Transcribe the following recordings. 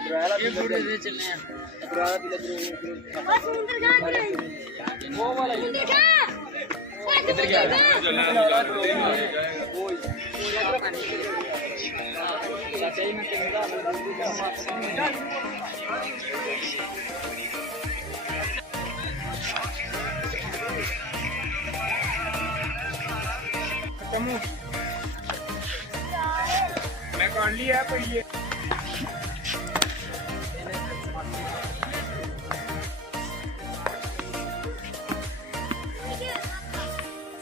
ये फुट दे चलने हैं समुंदर कहां गई वो वाला समुंदर कहां किधर गया वो पानी सही में तेरा कमू मैं कौन लिया कोई ये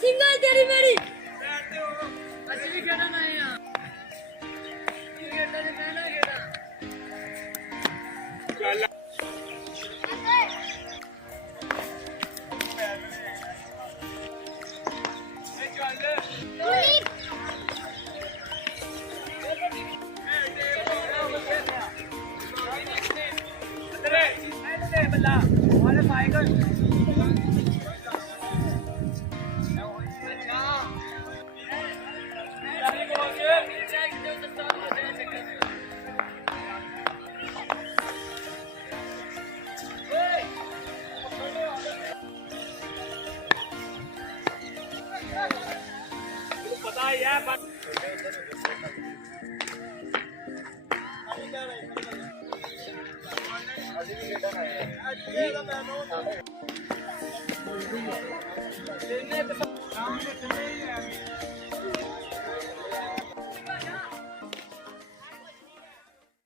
सिंगल तेरी मेरी असली खेड़ा ना है यार ये खेड़ा ने पहला खेड़ा बल्ला वाले साइकिल पता है यार